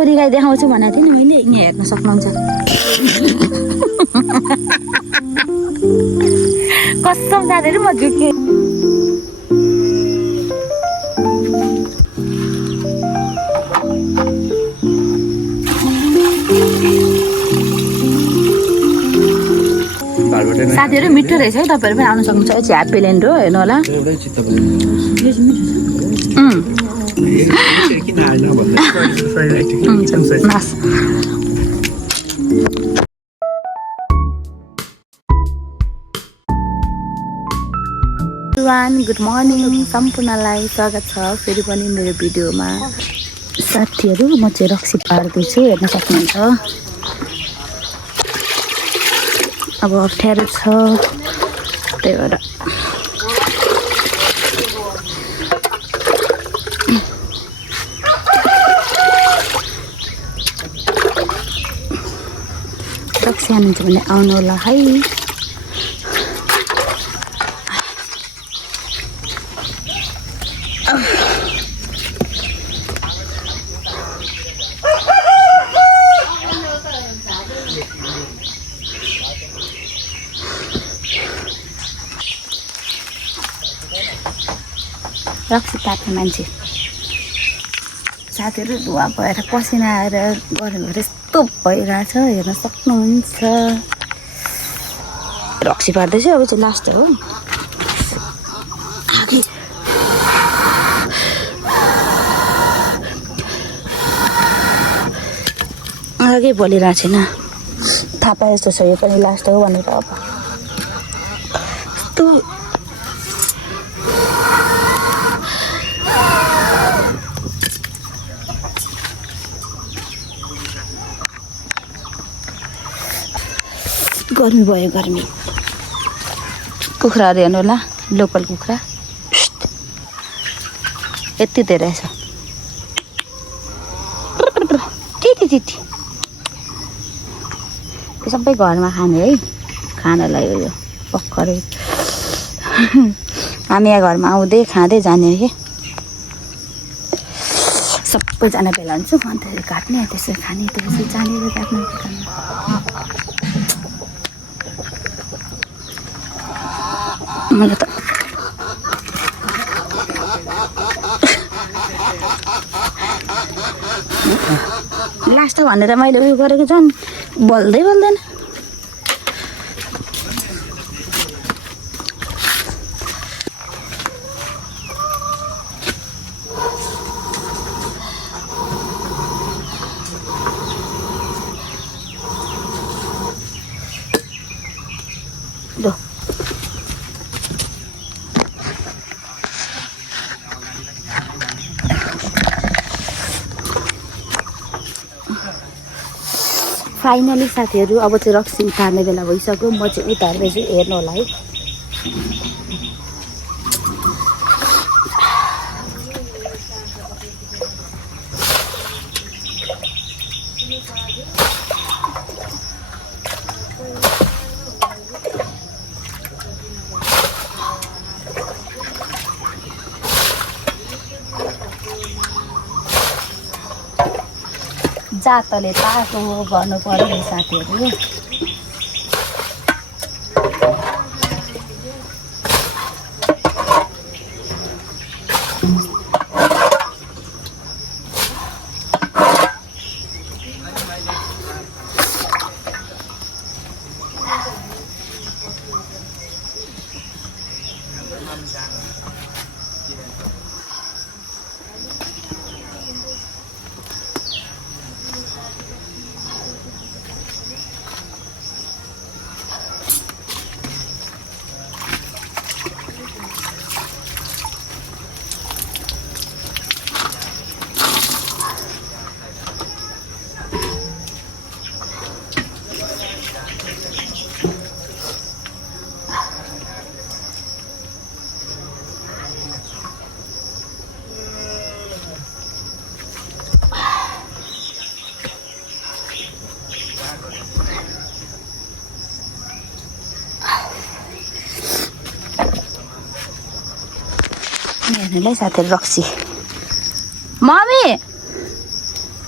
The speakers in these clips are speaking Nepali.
गौरी गाई देखाउँछु भनेको थिएँ नि मैले यहाँ हेर्न सक्नुहुन्छ कसम साथीहरू म झुक्के साथीहरू मिठो रहेछ है तपाईँहरू पनि आउनु सक्नुहुन्छ यो चाहिँ ह्याप्पी ल्यान्ड हो हेर्नु होला गुड मर्निङ सम्पूर्णलाई स्वागत छ फेरि पनि मेरो भिडियोमा साथीहरू म चाहिँ रक्सी पार्दैछु हेर्न सक्नुहुन्छ अब अप्ठ्यारो छ त्यही भएर रक्सी हाल्नुहुन्छ भने आउनु होला है रक्सी ताप्ने मान्छे साथीहरू धुवा भएर पसिना आएर गऱ्यो भने यस्तो भइरहेछ हेर्न सक्नुहुन्छ रक्सी पार्दैछु अब चाहिँ लास्ट हो अघि बोलिरहेको छैन थाहा पाए जस्तो छ यो पनि लास्ट हो भनेर अब यस्तो गर्मी भयो गर्मी कुखुराहरू हेर्नु होला लोकल कुखुरा यति धेरै छ टिटी सबै घरमा खाने है खानालाई हो यो भर्खरै हामी यहाँ घरमा आउँदै खाँदै जाने कि सबैजना भेला हुन्छु अन्त काट्ने त्यसरी खाने त्यसरी जाने काट्ने मैले त लास्ट भनेर मैले उयो गरेको झन् बोल्दै बोल्दैन दो फाइनली साथीहरू अब चाहिँ रक्सी उतार्ने बेला भइसक्यो म चाहिँ उतार्दैछु हेर्नु होला है जातले तातो गर्नु पर्यो नि साथीहरू हेर्नुलाई साथीहरू रक्सी मम्मी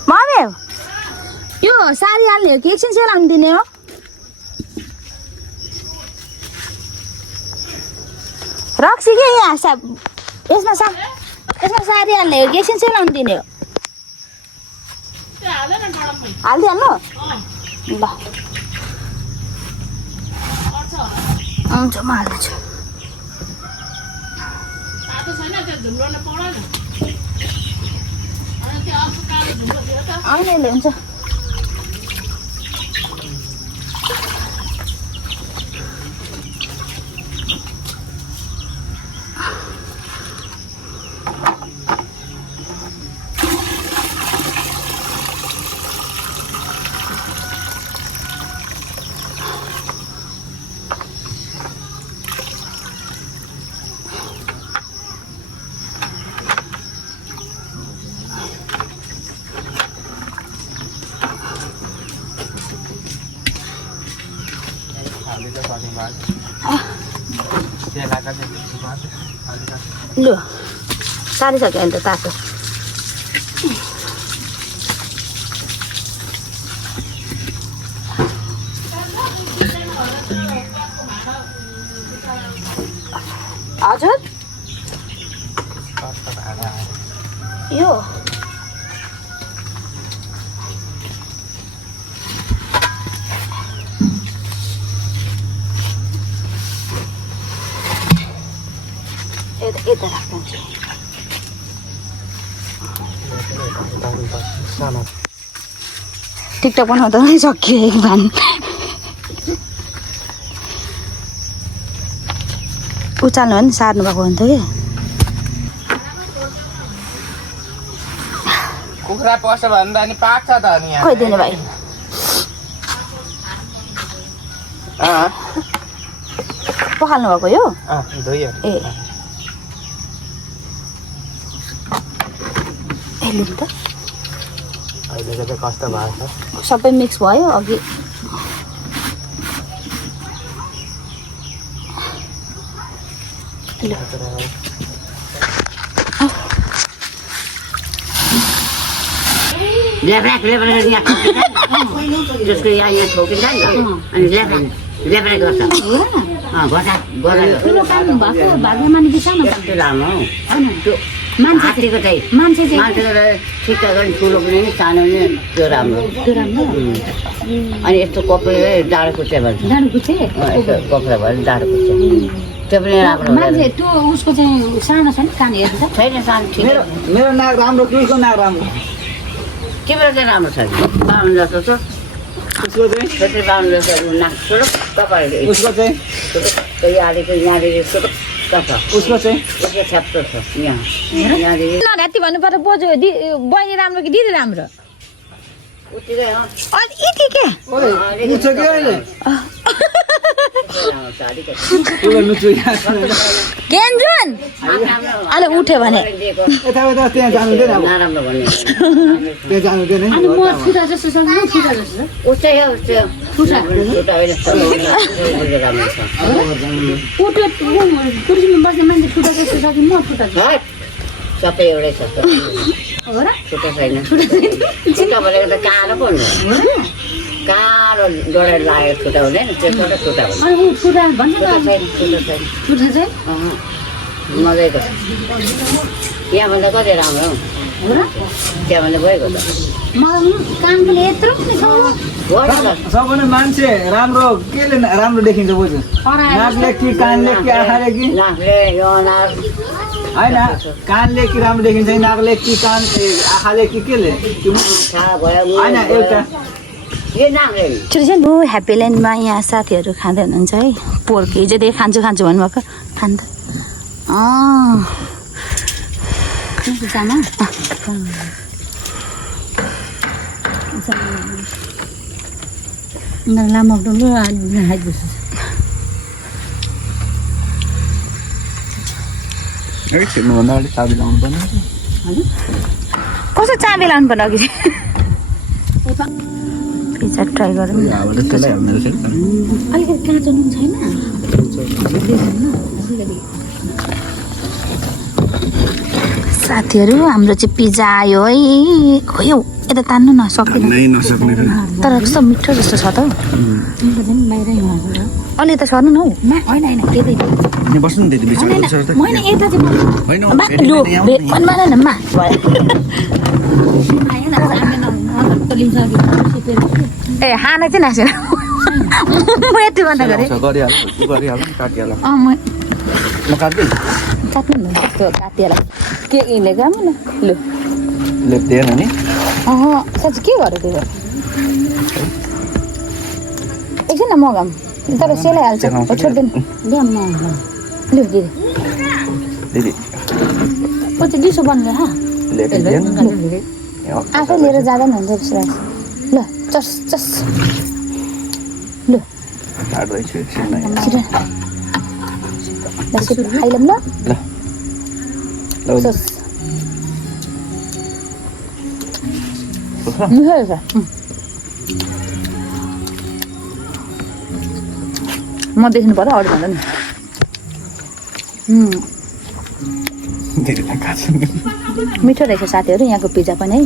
मम्मी यो साडी हाल्ने हो कि एकछिन सेलाउनु दिने हो रक्सी के यहाँ यसमा साडी हाल्ने हो कि एकछिन सेलाउनु दिने हो हालिदिइहाल्नु ल हुन्छ म हाल्छु आउनेले हुन्छ लु सारिसक्यो अहिले त तातो हजुर यो यता राख्नुहुन्छ टिकटक बनाउँदा पनि सक्यो एक भान उचाल्नु भने सार्नु भएको हुन्थ्यो कि कुखुरा पस्छ भन्दा नि पाक्छ त नि खोइ दिने भाइ पखाल्नु भएको यो ए हेर्नु त अहिले त कस्तो भएको छ सबै मिक्स भयो अघि लेब्राक यहाँ जसको यहाँ ठोकिन्छ नि अनि लेब्राक गर्छ लामो त्यो मान्छेको चाहिँ ठिक्क गर्ने ठुलो पनि सानो पनि त्यो राम्रो अनि यस्तो कपडा डाँडो कुच्चे भन्छ यस्तो कपडा भयो डाँडो कुच्चे त्यो पनि राम्रो मान्छे त्यो उसको चाहिँ सानो छ नि कान हेर्छ छैन सानो ठिक मेरो नाक राम्रो कि उसको नाक राम्रो तिम्रो चाहिँ राम्रो छ बाहुन जस्तो छ उसको चाहिँ त्यसरी बाहुन जस्तो नाक छोडो तपाईँहरूले उसको चाहिँ यहाँदेखि यहाँदेखि छोडो उसको चाहिँ उसको छ्याप्टो छ यहाँदेखि राति भन्नु पर्यो बोजू बहिनी राम्रो कि दिदी राम्रो उतिकै हो यति के उठ्छ कि अहिले केन्द्रन अहिले उठ्यो भने यता त्यहाँ जानु हुँदैन अब नराम्रो भन्ने त्यहाँ जानु हुँदैन अनि म छुटा जस्तो छ नि छुटा जस्तो उस्तै हो उस्तै छुटा होइन राम्रो छ उठ्यो कुर्सीमा बस्ने मान्छे छुटा जस्तो छ कि म छुटा छु सबै एउटै छ हो र छुट्टा छैन छुट्टा भनेको त कालो पो हुनु कालो डढेर लागेको छुट्टा हुँदैन त्यसको त छुट्टा हुन्छ अनि ऊ छुटा भन्छ छुट्टा छैन छुट्टा छैन छुटा चाहिँ मजाको यहाँभन्दा कति राम्रो हो र त्यहाँभन्दा गएको त मलाई कामले यत्रो पनि छ सबैले मान्छे राम्रो केले राम्रो देखिन्छ बोजू नाकले कि कानले कि आँखाले कि नाकले यो नाक होइन कानले कि राम्रो देखिन्छ नाकले कि कान आँखाले कि केले थाहा भयो होइन एउटा यो नाकले चिल्ड्रेन हो ह्याप्पी ल्यान्डमा यहाँ साथीहरू खाँदै हुनुहुन्छ है पोर्क हिजोदेखि खान्छु भन्नुभएको खान्छ लामो डुङ्गो छिर्नुभन्दा अलिक चाबी लाउनु पर्ने कस्तो चाबी लाउनु पर्ने अघि पिज्जा ट्राई गरौँ अलिकति काँचो नुन छैन साथीहरू हाम्रो चाहिँ पिज्जा आयो है हो यता तान्नु नसक्दैन नै नसक्ने तर कस्तो मिठो जस्तो छ त अलि त सर्नु न हौ होइन होइन त्यतै नि बस्नु नि त्यति बिचमा होइन यता चाहिँ होइन लु मान न मा ए हाना चाहिँ नासेन म यति भन्दा गरेँ गरिहाल काटिहाल म म काट्दै काट्नु न त्यस्तो काटिहाल के यिनले काम न लु लेप्दैन नि साँच्ची के गर्यो त्यो एकछिन न मगाम तर सेलाइहाल्छ छोड्दैन लु दिदी दिदी ऊ चाहिँ दिसो बन्ने हा आफै लिएर जाँदा पनि हुन्छ जस्तो लाग्छ ल चस चस लु छिटो खाइलौँ ल चस मिठो रहेछ म देख्नु पर्यो अरू भन्दा नि मिठो रहेछ साथीहरू यहाँको पिज्जा पनि है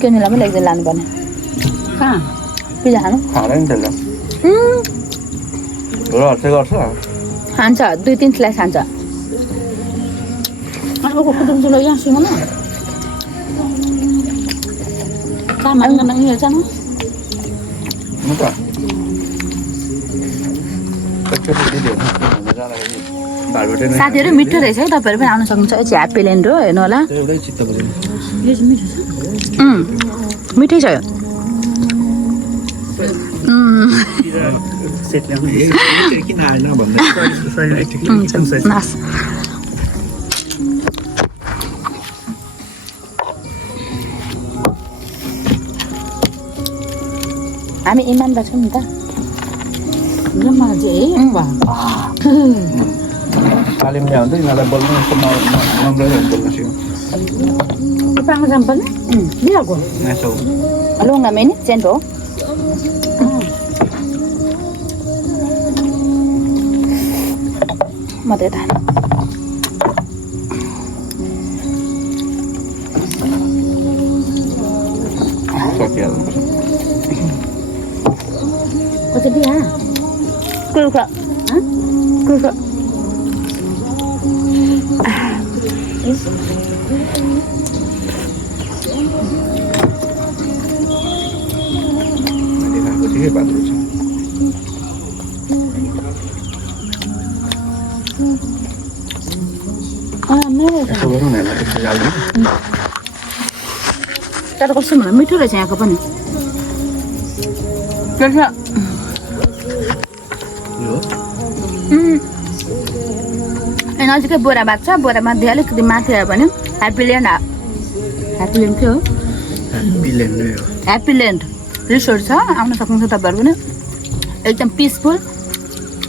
केनीलाई पनि एकदिन लानुपर्ने कहाँ पिज्जा खानु खाँदैन त्यसलाई गर्छ खान्छ 2-3 स्लाइस खान्छ अर्को कुटुम चुलो यहाँसँग न चामल जानु साथीहरू मिठो रहेछ है तपाईँहरू पनि आउन सक्नुहुन्छ यति ह्याप्पी ल्यान्ड हो हेर्नु होला मिठै छ यो हामी इमानदार छौँ नि त तालिम ल्याउँदै यिनीहरूलाई बोल्नु लुङ्गा मेन सेन्ट हो म त यता बिहा कुर्का कुर्का तर कस्तो मलाई मिठो रहेछ यहाँको पनि नजिकै बोरा भएको छ बोरामा अलिकति माथि आयो भने ह्याप्पी ल्यान्ड के हो ह्याप्पी ल्यान्ड रिसोर्ट छ आउन सक्नुहुन्छ तपाईँहरू पनि एकदम पिसफुल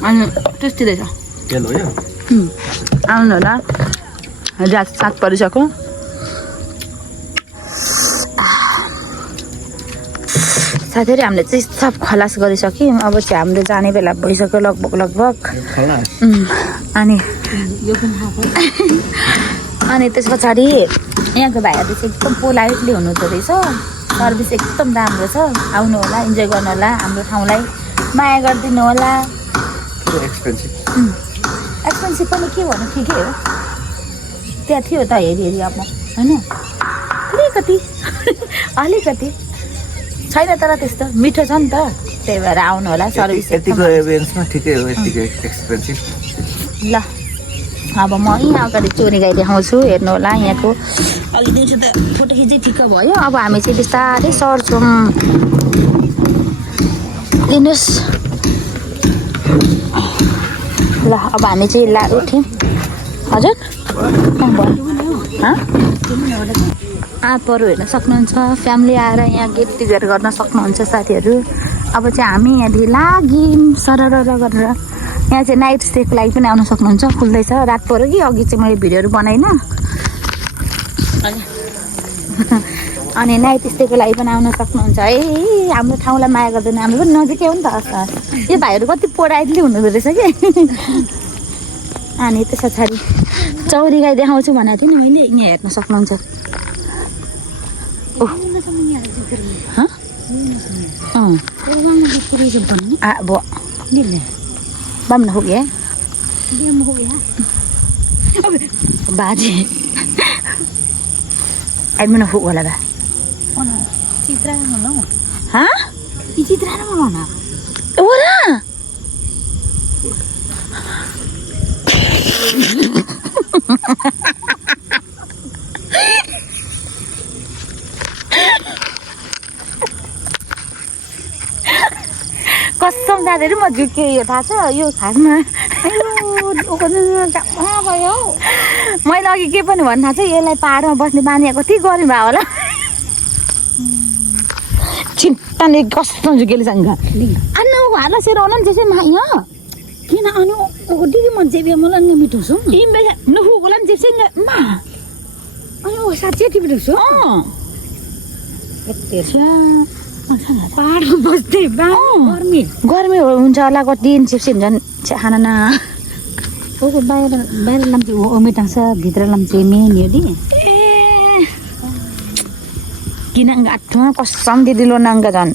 अनि टेस्टी रहेछ आउनु होला रात 7 परिसक्यो साथीहरू हामीले चाहिँ सब खलास गरिसक्यौँ अब चाहिँ हाम्रो जाने बेला भइसक्यो लगभग अनि त्यस पछाडि यहाँको भाइहरू चाहिँ एकदम पोलाइटली हुनुहुँदो रहेछ सर्भिस एकदम राम्रो छ आउनु होला इन्जोय गर्नु होला हाम्रो ठाउँलाई माया गरिदिनु होला एक्सपेन्सिभ पनि के भन्नु ठिकै हो त्यहाँ थियो त हेरी अब होइन अलिकति छैन तर त्यस्तो मिठो छ नि त त्यही भएर आउनु होला सर्भिस ल अब म यहाँ अगाडि चोरी गाई देखाउँछु हेर्नु होला यहाँको अघि दिउँसो त फोटो खिच्दै ठिक्क भयो अब हामी चाहिँ बिस्तारै सर्छौँ लिनुहोस् ल अब हामी चाहिँ उठ्यौँ हजुर आँपहरू हेर्न सक्नुहुन्छ फ्यामिली आएर यहाँ गेट टुगेदर गर्न सक्नुहुन्छ साथीहरू अब चाहिँ हामी यहाँदेखि लाग्यौँ सरर गरेर यहाँ चाहिँ नाइट स्टेको लागि पनि आउन सक्नुहुन्छ खुल्दैछ रात पऱ्यो कि अघि चाहिँ मैले भिडियोहरू बनाइनँ अनि नाइट स्टेको लागि पनि आउन सक्नुहुन्छ है हाम्रो ठाउँलाई माया गर्दैन हाम्रो पनि नजिकै हो नि त यो भाइहरू कति पोडाइटली हुनुहुँदो रहेछ कि अनि त्यस पछाडि चौरी गाई देखाउँछु भनेको थिएँ नि मैले यहाँ हेर्न सक्नुहुन्छ Bấm hụi á. Bấm hụi á. Bà gì? Em muốn hụi là bà. Citra mana? Hả? Citra mana? Ủa đó. कसम जाँदै म झुक्यो यो थाहा छ यो खासमा मैले अघि के पनि भन्नु थाहा छ यसलाई पाहाडमा बस्ने बानी कति गर्नु भयो होला चिन्ता नै कसम झुकेले सँग अन्ना हाल सेरो न जैसे माया किन अनि ओ दिदी म जेबे मलाई न मिठो छु इमे न हुगला जैसे मा अनि ओ साच्चै टिपेको छु पाहाडमा बस्दै गर्मी गर्मी हुन्छ होला कति चिप्सी हुन्छ खाना न बाहिर बाहिर लाम्चे ओमेटा छ भित्र लाम्चे मेन हो दि किन गाठमा कसम दिदी लो नङ्गा झन्